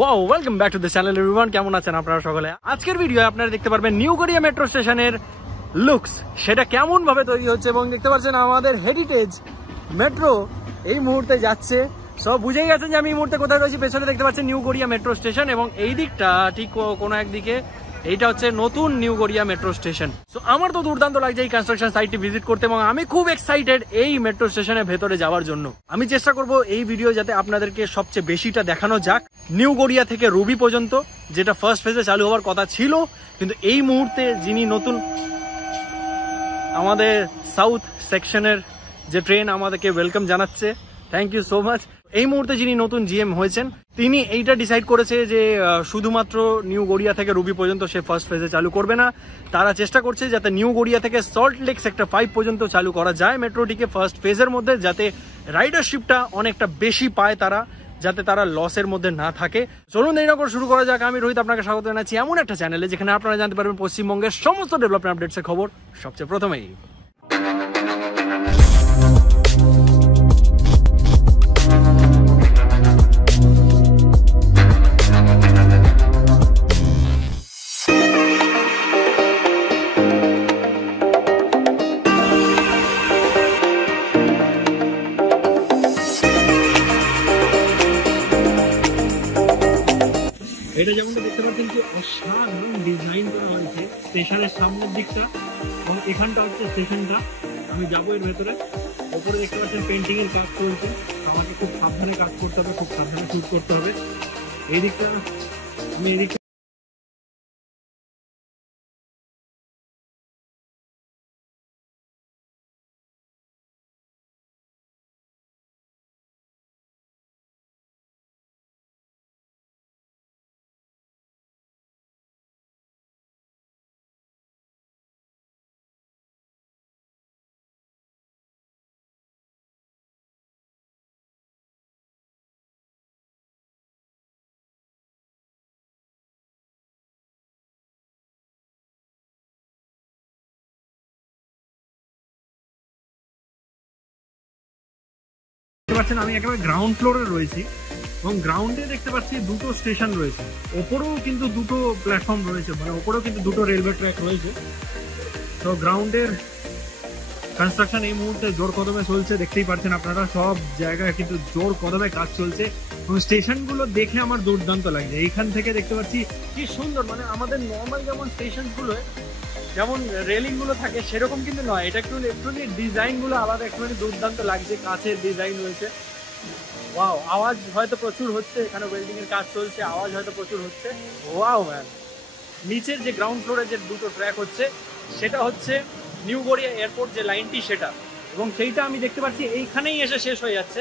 Wow, welcome back to the channel everyone. কেমন আছেন আপনারা সকলে? আজকের ভিডিও আপনারা দেখতে পারবেন নিউ গড়িয়া মেট্রো স্টেশনের লুকস, সেটা কেমন ভাবে তৈরি হচ্ছে এবং দেখতে পাচ্ছেন আমাদের হেরিটেজ মেট্রো এই মুহূর্তে যাচ্ছে। সব বুঝেই গেছেন যে আমি এই মুহূর্তে কোথায় রয়েছি। পেছনে দেখতে পাচ্ছেন নিউ গড়িয়া মেট্রো স্টেশন এবং এই দিকটা ঠিক কোনো একদিকে এইটা হচ্ছে নতুন নিউ গড়িয়া মেট্রো স্টেশন। তো আমার তো দুর্দান্ত লাগছে এই কনস্ট্রাকশন সাইটটি ভিজিট করতে এবং আমি খুব এক্সাইটেড এই মেট্রো স্টেশনের ভেতরে যাওয়ার জন্য। আমি চেষ্টা করব এই ভিডিও যাতে আপনাদেরকে সবচেয়ে বেশিটা দেখানো যাক নিউ গড়িয়া থেকে রুবি পর্যন্ত, যেটা ফার্স্ট ফেজে চালু হওয়ার কথা ছিল, কিন্তু এই মুহূর্তে যিনি নতুন আমাদের সাউথ সেকশনের যে ট্রেন আমাদেরকে ওয়েলকাম জানাচ্ছে, থ্যাংক ইউ সো মাচ। এই মুহূর্তে যিনি নতুন জিএম হয়েছেন তিনি এইটা ডিসাইড করেছে যে শুধুমাত্র নিউ গড়িয়া থেকে রুবি পর্যন্ত সে ফার্স্ট ফেজে চালু করবে না। তারা চেষ্টা করছে যাতে নিউ গড়িয়া থেকে সল্ট লেক সেক্টর 5 পর্যন্ত চালু করা যায় মেট্রোটিকে ফার্স্ট ফেজের মধ্যে, যাতে রাইডারশিপটা অনেকটা বেশি পায় তারা, যাতে তারা লসের মধ্যে না থাকে। চলুন দেরি না করে শুরু করা যাক। আমি রোহিত আপনাকে স্বাগত জানাচ্ছি এমন একটা চ্যানেলে যেখানে আপনারা জানতে পারবেন পশ্চিমবঙ্গের সমস্ত ডেভেলপমেন্ট আপডেটসের খবর সবচেয়ে প্রথমেই। এটা যেমনটা দেখতে পাচ্ছেন যে অসাধারণ ডিজাইন করা হয়েছে স্টেশনের সামনের দিকটা এবং এখানটা হচ্ছে স্টেশনটা। আমি যাবো এর ভেতরে। ওপরে দেখতে পাচ্ছেন পেন্টিং এর কাজ চলছে, আমাকে খুব সাবধানে কাজ করতে হবে, খুব সাবধানে শুট করতে হবে। এই দিকটা আমি এদিকটা দেখতে পাচ্ছেন আমি একেবারে গ্রাউন্ড ফ্লোরে রয়েছি এবং গ্রাউন্ডে দেখতে পাচ্ছি দুটো স্টেশন রয়েছে, ওপরেও কিন্তু দুটো প্ল্যাটফর্ম রয়েছে, মানে ওপরেও কিন্তু দুটো রেলওয়ে ট্র্যাক রয়েছে। তো গ্রাউন্ডের কনস্ট্রাকশন এই মুহূর্তে জোর কদমে চলছে, দেখতেই পাচ্ছেন আপনারা সব জায়গায় কিন্তু জোর কদমে কাজ চলছে এবং স্টেশনগুলো দেখে আমার দুর্দান্ত লাগছে। এইখান থেকে দেখতে পাচ্ছি কি সুন্দর, মানে আমাদের নর্মাল যেমন স্টেশনগুলো যেমন রেলিং গুলো থাকে সেরকম কিন্তু নয়, এটা একটু ডিজাইন গুলো আলাদা, একটুখানি দুর্দান্ত লাগছে, কাঁচের ডিজাইন রয়েছে। ওয়াও, আওয়াজ হয়তো প্রচুর হচ্ছে, এখানে ওয়েল্ডিং এর কাজ চলছে, আওয়াজ হয়তো প্রচুর হচ্ছে। ওয়াও ম্যান, নিচের যে গ্রাউন্ড ফ্লোরে যে দুটো ট্র্যাক হচ্ছে সেটা হচ্ছে নিউ গড়িয়া এয়ারপোর্ট যে লাইনটি সেটা, এবং সেইটা আমি দেখতে পাচ্ছি এইখানেই এসে শেষ হয়ে যাচ্ছে।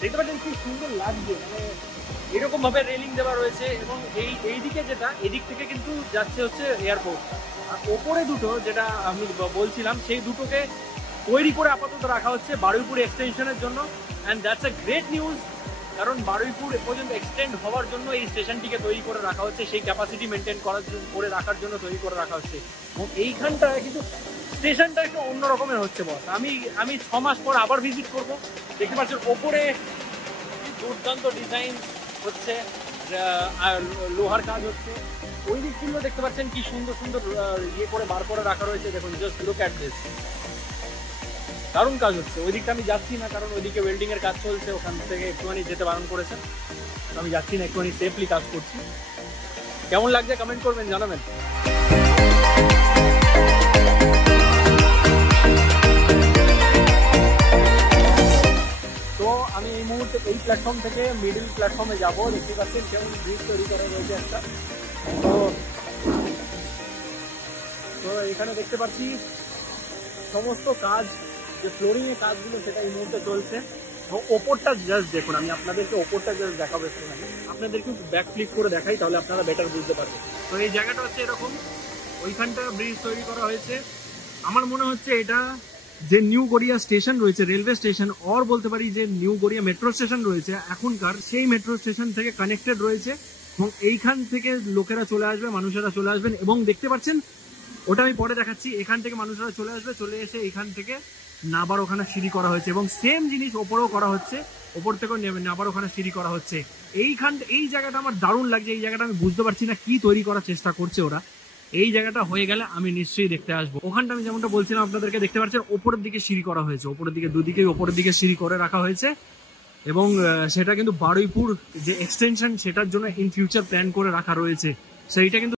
দেখতে পাচ্ছেন কি সুন্দর লাগছে, মানে এরকম ভাবে রেলিং দেওয়া রয়েছে এবং এইদিকে যেটা এদিক থেকে কিন্তু যাচ্ছে হচ্ছে এয়ারপোর্ট। আর ওপরে দুটো যেটা আমি বলছিলাম সেই দুটোকে তৈরি করে আপাতত রাখা হচ্ছে বারুইপুর এক্সটেনশনের জন্য, and that's a great news, কারণ বারুইপুর পর্যন্ত এক্সটেন্ড হওয়ার জন্য এই স্টেশনটিকে তৈরি করে রাখা হচ্ছে, সেই ক্যাপাসিটি মেনটেন করার করে রাখার জন্য তৈরি করে রাখা হচ্ছে। এবং এইখানটা কিন্তু স্টেশনটা একটু অন্য রকমের হচ্ছে বস। আমি 6 মাস পর আবার ভিজিট করব। দেখতে পাচ্ছেন ওপরে দুর্দান্ত ডিজাইন হচ্ছে, লোহার কাজ হচ্ছে, ওই দিকগুলো দেখতে পাচ্ছেন কি সুন্দর সুন্দর ইয়ে করে বার করে রাখা রয়েছে। দেখুন, জাস্ট লুক অ্যাট দিস, দারুণ কাজ হচ্ছে। ওই দিকটা আমি যাচ্ছি না, কারণ ওইদিকে ওয়েল্ডিং এর কাজ চলছে, ওখান থেকে একটুখানি যেতে বারণ করেছে, আমি যাচ্ছি না, একটুখানি সেফলি কাজ করছি। কেমন লাগছে কমেন্ট করবেন, জানাবেন। তো আমি এই মুহূর্তে এই প্ল্যাটফর্ম থেকে মিডল প্ল্যাটফর্মে যাবো। দেখতে পাচ্ছেন কেমন ব্রিজ তৈরি করা রয়েছে একটা। তো এখানে দেখতে পাচ্ছি সমস্ত কাজ, যে ফ্লোরিং এর কাজগুলো সেটা এই মুহূর্তে চলছে। ওপরটা জাস্ট দেখুন, আমি আপনাদেরকে ওপরটা জাস্ট দেখাবো একটুখানি, আপনাদেরকে ব্যাক ক্লিক করে দেখাই, তাহলে আপনারা বেটার বুঝতে পারবেন। তো এই জায়গাটা হচ্ছে এরকম, ওইখানটা ব্রিজ তৈরি করা হয়েছে। আমার মনে হচ্ছে এটা যে নিউ গড়িয়া স্টেশন রয়েছে, রেলওয়ে স্টেশন, অর বলতে পারি যে নিউ গড়িয়া মেট্রো স্টেশন রয়েছে এখনকার, সেই মেট্রো স্টেশন থেকে কানেক্টেড রয়েছে এবং এইখান থেকে লোকেরা চলে আসবে, মানুষেরা চলে আসবেন। এবং দেখতে পাচ্ছেন, ওটা আমি পরে দেখাচ্ছি, এখান থেকে মানুষেরা চলে আসবে, চলে এসে এখান থেকে নাবার ওখানে সিঁড়ি করা হয়েছে এবং সেম জিনিস ওপরেও করা হচ্ছে। ওপর থেকেও নেবেন, আবার ওখানে সিঁড়ি করা হচ্ছে। এই জায়গাটা আমার দারুণ লাগছে। এই জায়গাটা আমি বুঝতে পারছি না কি তৈরি করার চেষ্টা করছে ওরা। এই জায়গাটা হয়ে গেলে আমি নিশ্চয়ই দেখতে আসবো। ওখানটা আমি যেমনটা বলছিলাম আপনাদেরকে, দেখতে পাচ্ছেন ওপরের দিকে সিঁড়ি করা হয়েছে, ওপরের দিকে দুদিকে ওপরের দিকে সিঁড়ি করে রাখা হয়েছে। এবং সেটা কিন্তু বারুইপুর যে এক্সটেনশন সেটার জন্য ইন ফিউচার প্ল্যান করে রাখা রয়েছে, সেইটা কিন্তু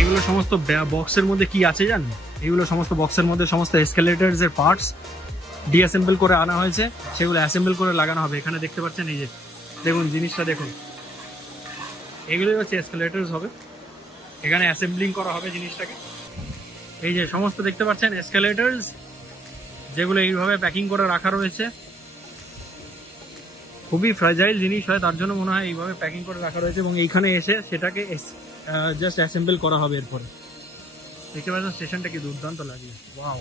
এগুলো সমস্ত বক্সের মধ্যে কি আছে জানেন? এগুলো সমস্ত বক্সের মধ্যে সমস্ত এসকেলেটরস এর পার্টস ডিঅ্যাসেম্বল করে আনা হয়েছে, সেগুলো অ্যাসেম্বল করে লাগানো হবে। এখানে দেখতে পাচ্ছেন, এই যে দেখুন জিনিসটা দেখুন, এগুলোই হচ্ছে এসকেলেটরস হবে। এখানে অ্যাসেম্বলিং করা হবে জিনিসটাকে। এই যে সমস্ত দেখতে পাচ্ছেন এসকেলেটরস, যেগুলো এইভাবে প্যাকিং করে রাখা রয়েছে। খুবই ফ্র্যাজাইল জিনিস হয়, তার জন্য মনে হয় এইভাবে প্যাকিং করে রাখা রয়েছে। এবং এইখানে এসে সেটাকে জাস্ট অ্যাসেম্বল করা হবে এরপরে। দেখতে পাচ্ছেন স্টেশনটা কি দুর্দান্ত লাগে, ওয়াও।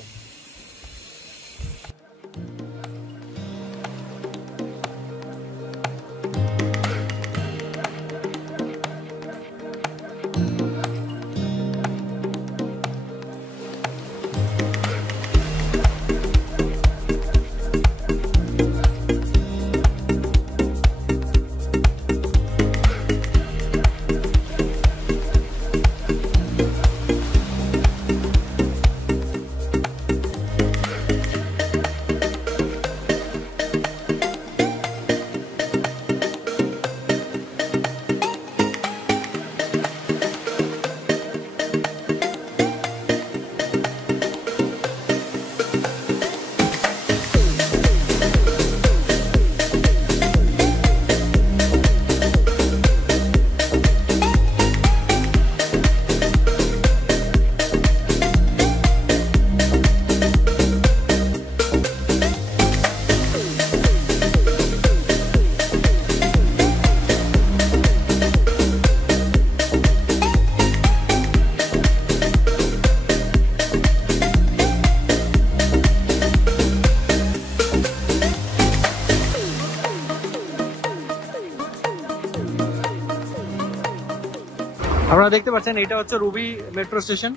আপনারা দেখতে পাচ্ছেন এটা হচ্ছে রুবি মেট্রো স্টেশন,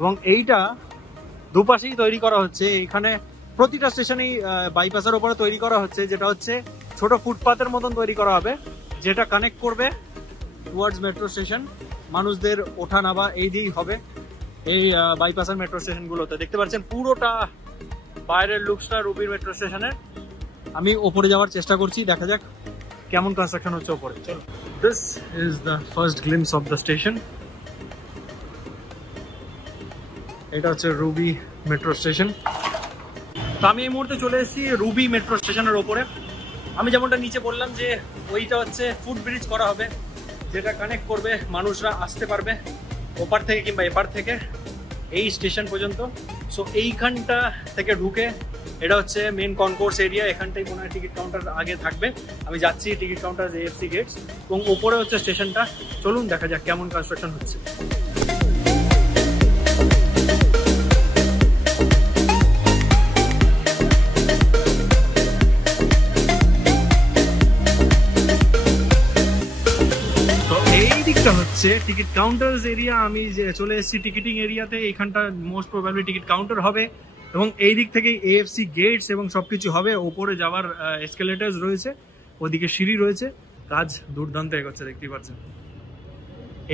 এবং এইটা দুপাশেই তৈরি করা হচ্ছে। এখানে প্রতিটা স্টেশনেই বাইপাসের উপরে তৈরি করা হচ্ছে, যেটা হচ্ছে ছোট ফুটপাতের মতন তৈরি করা হবে, যেটা কানেক্ট করবে টুয়ার্ডস মেট্রো স্টেশন। মানুষদের ওঠা নামা এই দিয়েই হবে এই বাইপাসের মেট্রো স্টেশনগুলোতে। দেখতে পাচ্ছেন পুরোটা বাইরের লুকসটা রুবির মেট্রো স্টেশনের। আমি ওপরে যাওয়ার চেষ্টা করছি, দেখা যাক কেমন কনস্ট্রাকশন হচ্ছে ওপরে। চলো, this is the first glimpse of the station. এটা হচ্ছে রুবি মেট্রো স্টেশন। তো আমি এই মুহূর্তে চলে এসেছি রুবি মেট্রো স্টেশনের ওপরে। আমি যেমনটা নিচে বললাম যে ওইটা হচ্ছে ফুট ব্রিজ করা হবে, যেটা কানেক্ট করবে, মানুষরা আসতে পারবে ওপার থেকে কিংবা এপার থেকে এই স্টেশন পর্যন্ত। সো এইখানটা থেকে ঢুকে এটা হচ্ছে মেন কনকোর্স এরিয়া। এখানটাই মনে হয় টিকিট কাউন্টার আগে থাকবে। আমি যাচ্ছি টিকিট কাউন্টার এএফসি গেটস, এবং ওপরে হচ্ছে স্টেশনটা। চলুন দেখা যাক কেমন কনস্ট্রাকশন হচ্ছে। হচ্ছে টিকিট কাউন্টার এরিয়া। আমি যে চলে এসেছি টিকিটিং এরিয়াতে। এখানটা মোস্ট প্রবাবলি টিকিট কাউন্টার হবে, এবং এই দিক থেকে এএফসি গেটস এবং সবকিছু হবে। ওপরে যাওয়ার এসকেলেটার্স রয়েছে, ওদিকে সিঁড়ি রয়েছে। কাজ দুর্দান্ত এগোচ্ছে, দেখতেই পাচ্ছেন।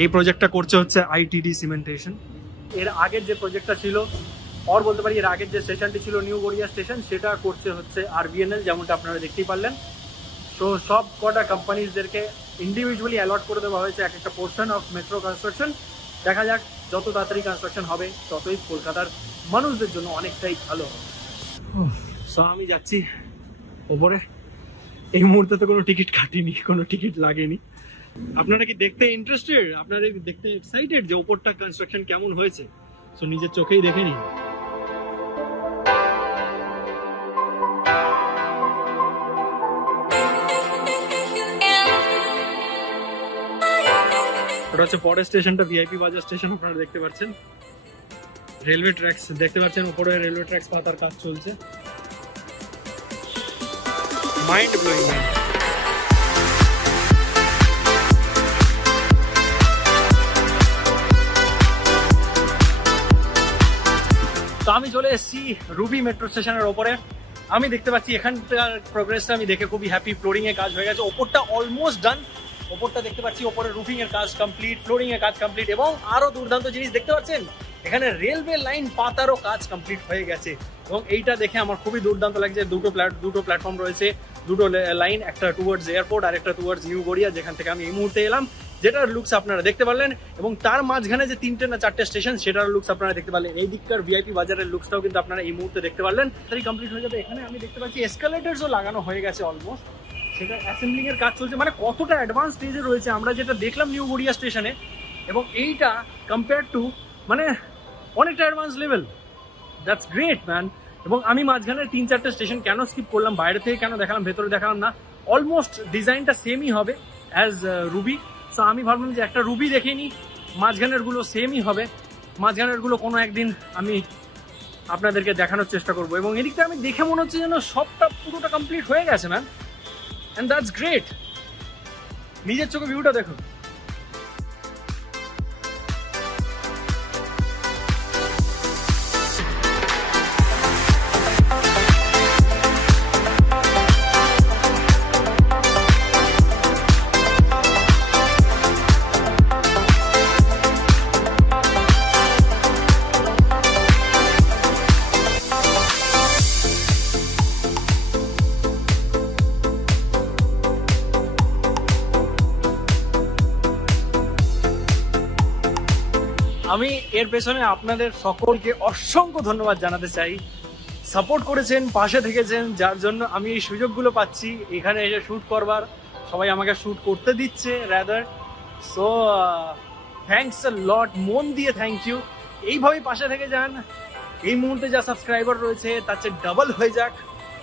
এই প্রজেক্টটা করছে হচ্ছে আইটিডি সিমেন্টেশন। এর আগের যে প্রজেক্টটা ছিল, আর বলতে পারি এর আগের যে স্টেশনটি ছিল নিউ গড়িয়া স্টেশন, সেটা করছে হচ্ছে আরবিএনএল, যেমনটা আপনারা দেখতেই পারলেন। তো সব কটা কোম্পানিজদেরকে ইন্ডিভিজুয়ালি অ্যালট করে দেওয়া হয়েছে এক একটা পোর্শন অফ মেট্রো কনস্ট্রাকশন। দেখা যাক, যত তাড়াতাড়ি কনস্ট্রাকশন হবে ততই কলকাতার মানুষদের জন্য অনেকটাই ভালো। সো আমি যাচ্ছি ওপরে। এই মুহূর্তে তো কোনো টিকিট কাটিনি, কোনো টিকিট লাগেনি। আপনারা কি দেখতে ইন্টারেস্টেড? আপনারা দেখতে এক্সাইটেড যে ওপরটা কনস্ট্রাকশন কেমন হয়েছে? সো নিজের চোখেই দেখে নিন। এটা হচ্ছে পরের স্টেশনটা, ভিআইপি বাজার স্টেশন। আপনারা দেখতে পাচ্ছেন রেলওয়ে ট্র্যাকস দেখতে পাচ্ছেন, উপরে রেলওয়ে ট্র্যাকস পাতার কাজ চলছে। Mind blowing. তো আমি চলে এসেছি রুবি মেট্রো স্টেশনের ওপরে। আমি দেখতে পাচ্ছি এখানকার প্রোগ্রেসটা আমি দেখে খুবই হ্যাপি। ফ্লোরিং এর কাজ হয়ে গেছে, ওপরটা অলমোস্ট ডান। ওপরটা দেখতে পাচ্ছি, ওপরে রুফিং এর কাজ কমপ্লিট, ফ্লোরিং এর কাজ কমপ্লিট, এবং আরো দুর্দান্ত জিনিস দেখতে পাচ্ছেন, এখানে রেলওয়ে লাইন পাতারও কাজ কমপ্লিট হয়ে গেছে। এবং এইটা দেখে আমার খুবই দুর্দান্ত লাগছে। দুটো প্ল্যাটফর্ম রয়েছে, দুটো লাইন, একটা টুয়ার্ডস এয়ারপোর্ট আর একটা টুয়ার্ডস নিউ গড়িয়া, যেখান থেকে আমি এই মুহূর্তে এলাম, যেটার লুকস আপনারা দেখতে পারলেন। এবং তার মাঝখানে যে 3টে না 4টে স্টেশন, সেটার লুকস আপনারা দেখতে পারলেন। এই দিককার ভিআইপি বাজারের লুকসটাও কিন্তু আপনারা এই মুহূর্তে দেখতে পারলেন। তাই কমপ্লিট হয়ে যাবে। এখানে আমি দেখতে পাচ্ছি এসকালেটারসও লাগানো হয়ে গেছে অলমোস্ট, সেটা অ্যাসেম্বলিং এর কাজ চলছে। মানে কতটা অ্যাডভান্স স্টেজে রয়েছে আমরা যেটা দেখলাম নিউ গড়িয়া স্টেশনে, এবং এইটা কম্পেয়ার টু মানে অনেকটা advance level. That's great man. এবং আমি মাঝখানে 3-4টে স্টেশন কেন স্কিপ করলাম, বাইরে থেকে কেন দেখালাম, ভেতরে দেখালাম না? অলমোস্ট ডিজাইনটা সেমই হবে অ্যাজ রুবি। সো আমি ভাবলাম যে একটা রুবি দেখে নিই, মাঝখানের গুলো সেমই হবে। মাঝখানের গুলো কোনো একদিন আমি আপনাদেরকে দেখানোর চেষ্টা করবো। এবং এদিকটা আমি দেখে মনে হচ্ছে যেন সবটা পুরোটা কমপ্লিট হয়ে গেছে ম্যান, and that's great. নিজের চোখে ভিউটা দেখুন। আমি এর পেছনে আপনাদের সকলকে অসংখ্য ধন্যবাদ জানাতে চাই। সাপোর্ট করেছেন, পাশে থেকেছেন, যার জন্য আমি এই সুযোগগুলো পাচ্ছি এখানে এসে শ্যুট করবার। সবাই আমাকে শ্যুট করতে দিচ্ছে রাদার। সো থ্যাঙ্কস আ লট, মন দিয়ে থ্যাংক ইউ। এইভাবেই পাশে থেকে যান। এই মুহূর্তে যা সাবস্ক্রাইবার রয়েছে তার চেয়ে ডাবল হয়ে যাক।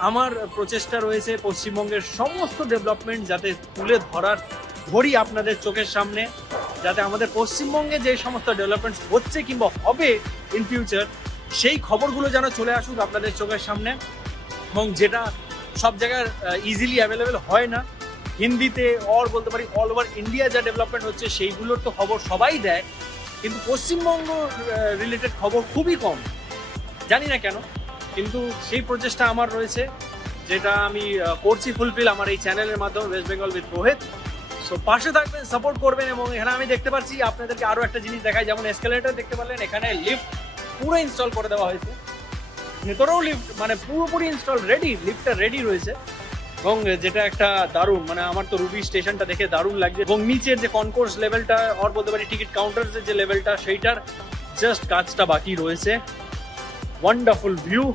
আমার প্রচেষ্টা রয়েছে পশ্চিমবঙ্গের সমস্ত ডেভেলপমেন্ট যাতে তুলে ধরি আপনাদের চোখের সামনে, যাতে আমাদের পশ্চিমবঙ্গে যে সমস্ত ডেভেলপমেন্টস হচ্ছে কিংবা হবে ইন ফিউচার, সেই খবরগুলো যেন চলে আসুক আপনাদের চোখের সামনে, এবং যেটা সব জায়গায় ইজিলি অ্যাভেলেবেল হয় না। হিন্দিতে অর বলতে পারি অল ওভার ইন্ডিয়া যা ডেভেলপমেন্ট হচ্ছে সেইগুলোর তো খবর সবাই দেয়, কিন্তু পশ্চিমবঙ্গ রিলেটেড খবর খুবই কম। জানি না কেন, কিন্তু সেই প্রচেষ্টা আমার রয়েছে যেটা আমি করছি ফুলফিল আমার এই চ্যানেলের মাধ্যমে, West Bengal with Rohit. So পাশে থাকবেন, সাপোর্ট করবেন। এবং এখানে আমি দেখতে পাচ্ছি আপনাদেরকে আরো একটা জিনিস দেখাই, যেমন এসকেলেটর দেখতে পারলেন, এখানে লিফট পুরো ইনস্টল করে দেওয়া হয়েছে, ভেতরেও লিফট মানে পুরোপুরি ইনস্টল রেডি, লিফটটা রেডি রয়েছে। এবং যেটা একটা দারুণ, মানে আমার তো রুবি স্টেশনটা দেখে দারুণ লাগছে। এবং নিচের যে কনকোর্স লেভেলটা, আর বলতে পারি টিকিট কাউন্টারের যে লেভেলটা, সেইটার জাস্ট কাজটা বাকি রয়েছে। ওয়ান্ডারফুল ভিউ,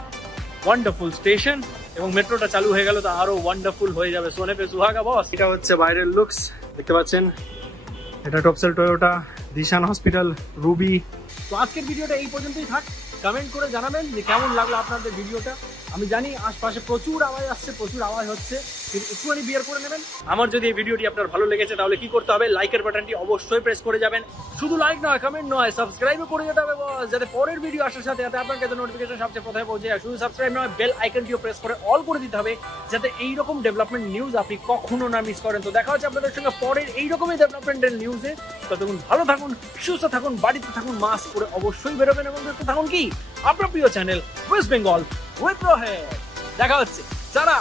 ওয়ান্ডারফুল স্টেশন, এবং মেট্রোটা চালু হয়ে গেল তো আরো ওয়ান্ডারফুল হয়ে যাবে। সোনে পে সুহাগা বস। এটা হচ্ছে বাইরের লুকস, দেখতে পাচ্ছেন। এটা টপসেল টয়োটা, দিশান হসপিটাল, রুবি। তো আজকের ভিডিওটা এই পর্যন্তই থাক। কমেন্ট করে জানাবেন যে কেমন লাগলো আপনাদের ভিডিওটা। আমি জানি আশপাশে প্রচুর আওয়াজ আসছে, প্রচুর আওয়াজ হচ্ছে, কিন্তু একটুখানি বিয়ার করে নেবেন। আমার যদি এই ভিডিওটি আপনার ভালো লেগেছে তাহলে কি করতে হবে, লাইকের বাটনটি অবশ্যই প্রেস করে যাবেন। শুধু লাইক নয়, কমেন্ট নয়, সাবস্ক্রাইবও করে যেতে হবে, যাতে পরের ভিডিও আসার সাথে সাথে আপনার কাছে নোটিফিকেশন সবচেয়ে প্রথমে পৌঁছে যায়। শুধু সাবস্ক্রাইব নয়, বেল আইকনটিও প্রেস করে অল করে দিতে হবে, যাতে এইরকম ডেভেলপমেন্ট নিউজ আপনি কখনো না মিস করেন। তো দেখা হচ্ছে আপনাদের সঙ্গে পরের এইরকমই ডেভেলপমেন্টের নিউজে। ততক্ষণ ভালো থাকুন, সুস্থ থাকুন, বাড়িতে থাকুন, মাস্ক পরে অবশ্যই বেরোবেন, এবং দেখতে থাকুন কি আপনার প্রিয় channel West Bengal with Rohit. দেখা হচ্ছে। যারা